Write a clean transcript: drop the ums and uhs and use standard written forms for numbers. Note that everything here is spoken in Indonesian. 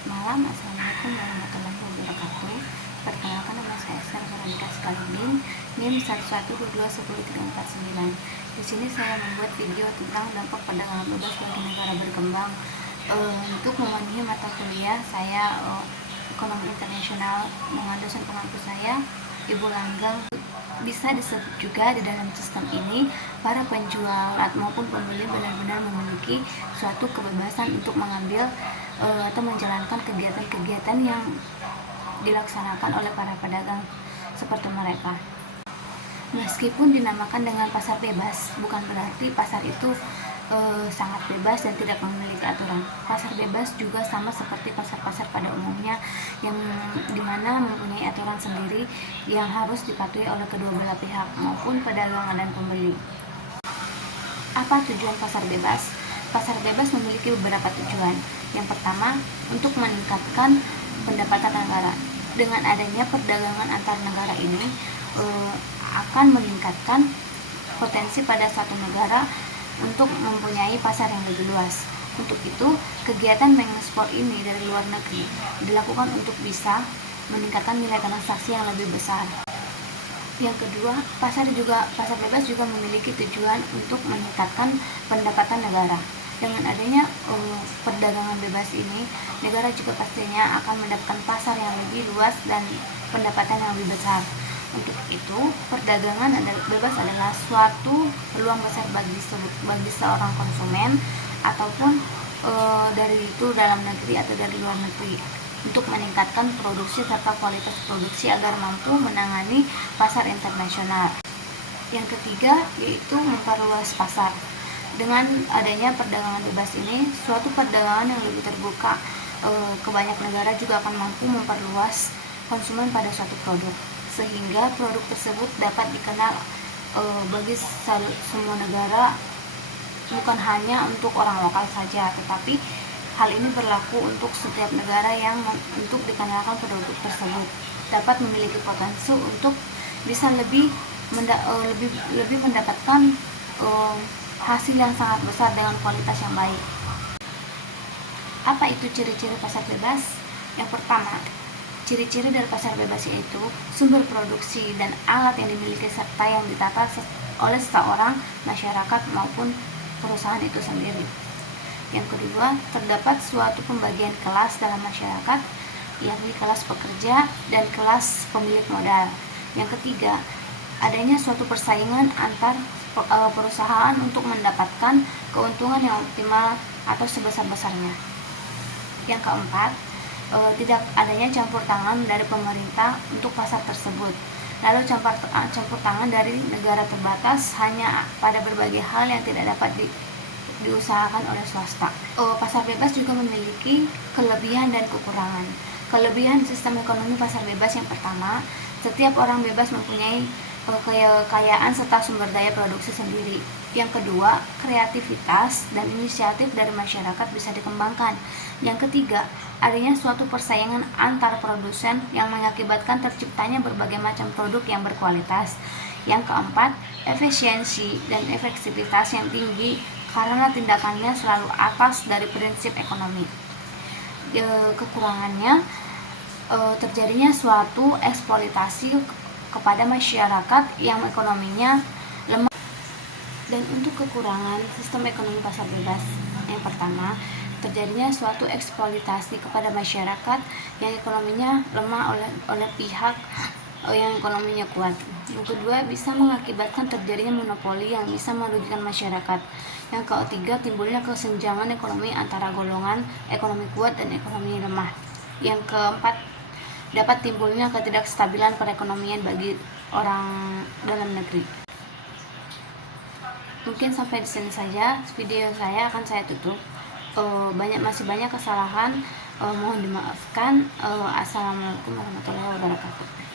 Selamat malam, Assalamualaikum warahmatullahi wabarakatuh. Perkenalkan, nama saya Esther Veronica Skaludin, NIM 1121039. Di sini saya membuat video tentang dampak perdagangan bebas bagi negara berkembang. Untuk memenuhi mata kuliah saya ekonomi internasional dengan dosen pengampu saya, Ibu Langgang. Bisa disebut juga di dalam sistem ini para penjual maupun pembeli benar-benar memiliki suatu kebebasan untuk mengambil atau menjalankan kegiatan-kegiatan yang dilaksanakan oleh para pedagang seperti mereka. Meskipun dinamakan dengan pasar bebas, bukan berarti pasar itu sangat bebas dan tidak memiliki aturan. Pasar bebas juga sama seperti pasar-pasar pada umumnya, yang dimana mempunyai aturan sendiri yang harus dipatuhi oleh kedua belah pihak maupun pedagang dan pembeli. Apa tujuan pasar bebas? Pasar bebas memiliki beberapa tujuan. Yang pertama, untuk meningkatkan pendapatan negara. Dengan adanya perdagangan antar negara ini akan meningkatkan potensi pada satu negara untuk mempunyai pasar yang lebih luas. Untuk itu, kegiatan mengekspor ini dari luar negeri dilakukan untuk bisa meningkatkan nilai transaksi yang lebih besar. Yang kedua, pasar bebas juga memiliki tujuan untuk meningkatkan pendapatan negara. Dengan adanya perdagangan bebas ini, negara juga pastinya akan mendapatkan pasar yang lebih luas dan pendapatan yang lebih besar. Untuk itu, perdagangan bebas adalah suatu peluang besar bagi seorang konsumen ataupun dari itu dalam negeri atau dari luar negeri untuk meningkatkan produksi serta kualitas produksi agar mampu menangani pasar internasional. Yang ketiga yaitu memperluas pasar. Dengan adanya perdagangan bebas ini, suatu perdagangan yang lebih terbuka ke banyak negara juga akan mampu memperluas konsumen pada suatu produk, sehingga produk tersebut dapat dikenal bagi semua negara, bukan hanya untuk orang lokal saja, tetapi hal ini berlaku untuk setiap negara yang untuk dikenalkan produk tersebut dapat memiliki potensi untuk bisa lebih mendapatkan hasil yang sangat besar dengan kualitas yang baik. Apa itu ciri-ciri pasar bebas? Yang pertama, ciri-ciri dari pasar bebas yaitu sumber produksi dan alat yang dimiliki serta yang ditata oleh seorang masyarakat maupun perusahaan itu sendiri. Yang kedua, terdapat suatu pembagian kelas dalam masyarakat, yakni kelas pekerja dan kelas pemilik modal. Yang ketiga, adanya suatu persaingan antar perusahaan untuk mendapatkan keuntungan yang optimal atau sebesar-besarnya. Yang keempat, tidak adanya campur tangan dari pemerintah untuk pasar tersebut. Lalu campur tangan dari negara terbatas hanya pada berbagai hal yang tidak dapat diusahakan oleh swasta. Pasar bebas juga memiliki kelebihan dan kekurangan. Kelebihan sistem ekonomi pasar bebas yang pertama, setiap orang bebas mempunyai kekayaan serta sumber daya produksi sendiri. Yang kedua, kreativitas dan inisiatif dari masyarakat bisa dikembangkan. Yang ketiga, adanya suatu persaingan antar produsen yang mengakibatkan terciptanya berbagai macam produk yang berkualitas. Yang keempat, efisiensi dan efektivitas yang tinggi karena tindakannya selalu atas dari prinsip ekonomi. Kekurangannya, terjadinya suatu eksploitasi kepada masyarakat yang ekonominya lemah. Dan untuk kekurangan sistem ekonomi pasar bebas, yang pertama, terjadinya suatu eksploitasi kepada masyarakat yang ekonominya lemah oleh pihak yang ekonominya kuat. Yang kedua, bisa mengakibatkan terjadinya monopoli yang bisa merugikan masyarakat. Yang ketiga, timbulnya kesenjangan ekonomi antara golongan ekonomi kuat dan ekonomi lemah. Yang keempat, dapat timbulnya ketidakstabilan perekonomian bagi orang dalam negeri. Mungkin sampai di sini saja video saya, akan saya tutup. Masih banyak kesalahan, mohon dimaafkan. Assalamualaikum warahmatullahi wabarakatuh.